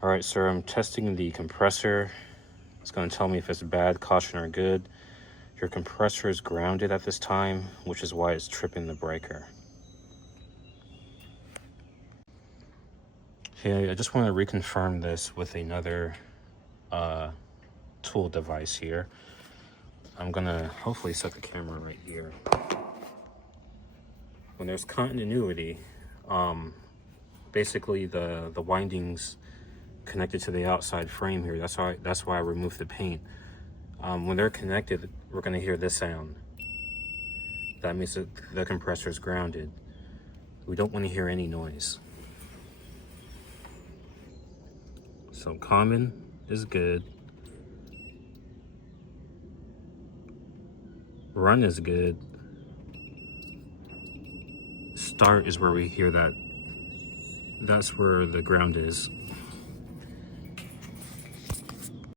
All right, sir, I'm testing the compressor. It's going to tell me if it's bad, caution, or good. Your compressor is grounded at this time, which is why it's tripping the breaker. Okay, I just want to reconfirm this with another tool device here. I'm gonna hopefully set the camera right here. When there's continuity, basically the windings connected to the outside frame here. That's why I removed the paint. When they're connected, we're gonna hear this sound. That means that the compressor is grounded. We don't want to hear any noise. So common is good. Run is good. Start is where we hear that. That's where the ground is.